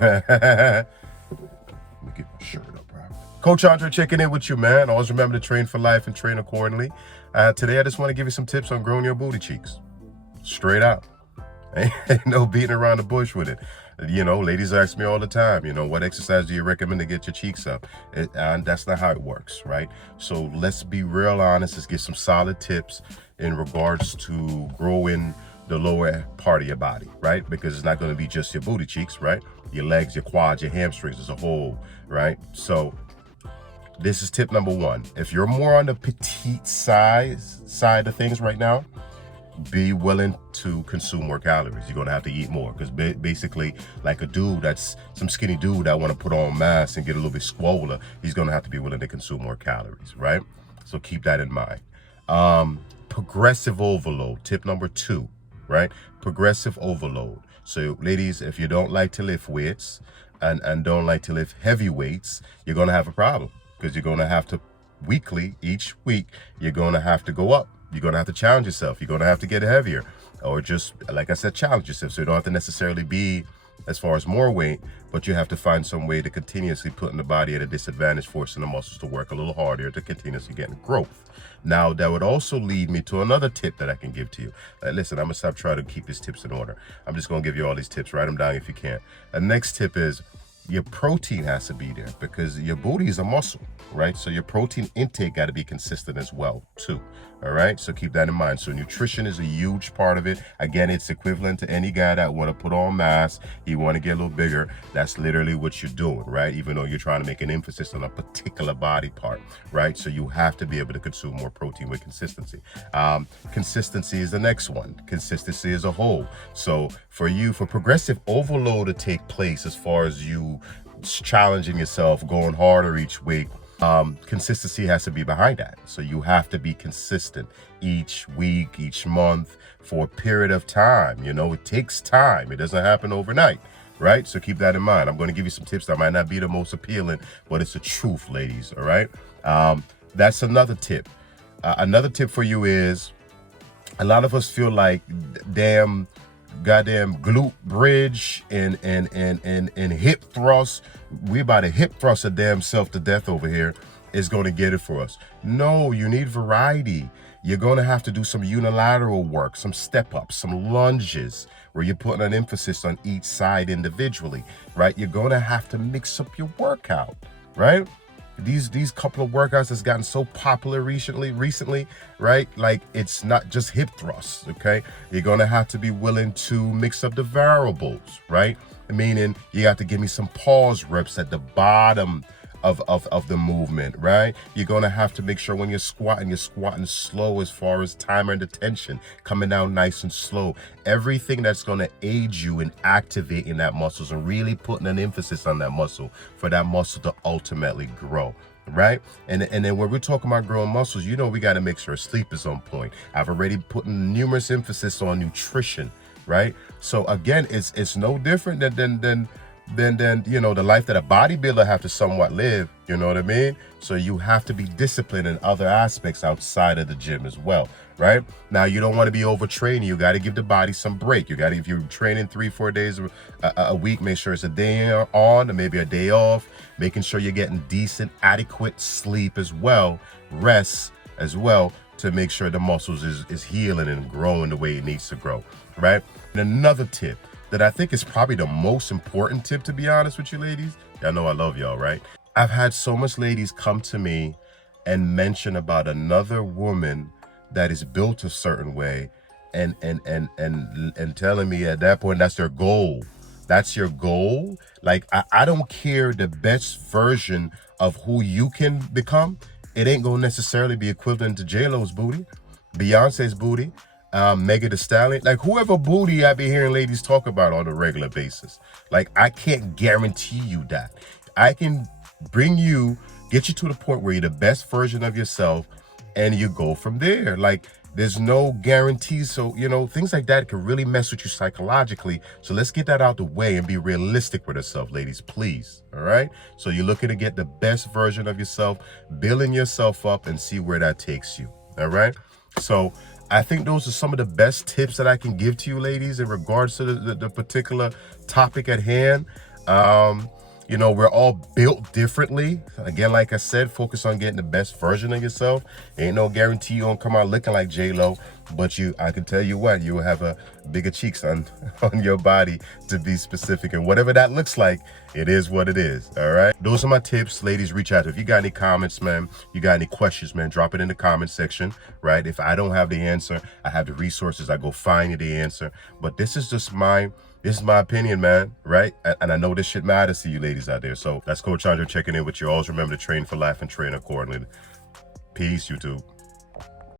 Let me get my shirt up, bro. Coach Andre checking in with you, man. Always remember to train for life and train accordingly. Today, I just want to give you some tips on growing your booty cheeks. Straight out. Ain't no beating around the bush with it. You know, ladies ask me all the time, you know, what exercise do you recommend to get your cheeks up? And that's not how it works, right? So let's be real honest. Let's get some solid tips in regards to growing the lower part of your body, right? Because it's not going to be just your booty cheeks, right? Your legs, your quads, your hamstrings as a whole, right? So this is tip number one. If you're more on the petite side of things right now, be willing to consume more calories. You're going to have to eat more because basically, like a dude that's some skinny dude that want to put on mass and get a little bit swollen, he's going to have to be willing to consume more calories, right? So keep that in mind. Progressive overload, tip number two, right? Progressive overload. So ladies, if you don't like to lift weights and don't like to lift heavy weights, you're going to have a problem because you're going to have to each week, you're going to have to go up. You're going to have to challenge yourself. You're going to have to get heavier or just, like I said, challenge yourself. So you don't have to necessarily be as far as more weight, but you have to find some way to continuously put the body at a disadvantage, forcing the muscles to work a little harder to continuously get growth. Now, that would also lead me to another tip that I can give to you. Listen, I'm going to stop trying to keep these tips in order. I'm just going to give you all these tips. Write them down if you can. The next tip is your protein has to be there because your booty is a muscle, right? So your protein intake got to be consistent as well, too. All right, so keep that in mind. So nutrition is a huge part of it. Again, it's equivalent to any guy that want to put on mass, you want to get a little bigger. That's literally what you're doing, right? Even though you're trying to make an emphasis on a particular body part, right? So you have to be able to consume more protein with consistency. Consistency is the next one. Consistency as a whole. So for progressive overload to take place as far as you challenging yourself, going harder each week, consistency has to be behind that. So you have to be consistent each week, each month for a period of time. You know, it takes time. It doesn't happen overnight, right? So keep that in mind. I'm going to give you some tips that might not be the most appealing, but it's the truth, ladies. All right. That's another tip. Another tip for you is a lot of us feel like goddamn glute bridge and hip thrust. We about to hip thrust a damn self to death over here is going to get it for us. No, you need variety. You're going to have to do some unilateral work, some step ups, some lunges where you're putting an emphasis on each side individually, right? You're going to have to mix up your workout, right? These couple of workouts that's gotten so popular recently, right? Like it's not just hip thrusts, okay? You're gonna have to be willing to mix up the variables, right? Meaning you have to give me some pause reps at the bottom of the movement, right? You're gonna have to make sure when you're squatting slow as far as time and attention, coming down nice and slow. Everything that's gonna aid you in activating that muscles and really putting an emphasis on that muscle for that muscle to ultimately grow. Right? And then when we're talking about growing muscles, you know we got to make sure sleep is on point. I've already put numerous emphasis on nutrition, right? So again, it's no different than you know the life that a bodybuilder have to somewhat live. You know what I mean? So you have to be disciplined in other aspects outside of the gym as well, right? Now you don't want to be overtraining. You got to give the body some break. You got to, if you're training 3-4 days a week, make sure it's a day on and maybe a day off. Making sure you're getting decent, adequate sleep as well, rest as well, to make sure the muscles is healing and growing the way it needs to grow, right? And another tip that I think is probably the most important tip, to be honest with you ladies. Y'all know I love y'all, right? I've had so much ladies come to me and mention about another woman that is built a certain way and telling me at that point that's their goal. That's your goal. Like, I don't care the best version of who you can become. It ain't gonna necessarily be equivalent to J-Lo's booty, Beyonce's booty, Megan Thee Stallion, like whoever booty I be hearing ladies talk about on a regular basis. Like, I can't guarantee you that. I can get you to the point where you're the best version of yourself and you go from there. Like, there's no guarantees. So, you know, things like that can really mess with you psychologically. So let's get that out the way and be realistic with ourselves, ladies, please. All right. So you're looking to get the best version of yourself, building yourself up and see where that takes you. All right. So I think those are some of the best tips that I can give to you, ladies, in regards to the particular topic at hand. You know, we're all built differently. Again, like I said, focus on getting the best version of yourself. Ain't no guarantee you won't come out looking like J-Lo, but I can tell you what, you will have a bigger cheeks on your body, to be specific. And whatever that looks like, it is what it is, all right? Those are my tips. Ladies, reach out. If you got any comments, man, you got any questions, man, drop it in the comment section, right? If I don't have the answer, I have the resources. I go find you the answer. But this is my opinion, man, right? And I know this shit matters to you ladies out there. So that's Coach Andre checking in with you. Always remember to train for life and train accordingly. Peace, YouTube.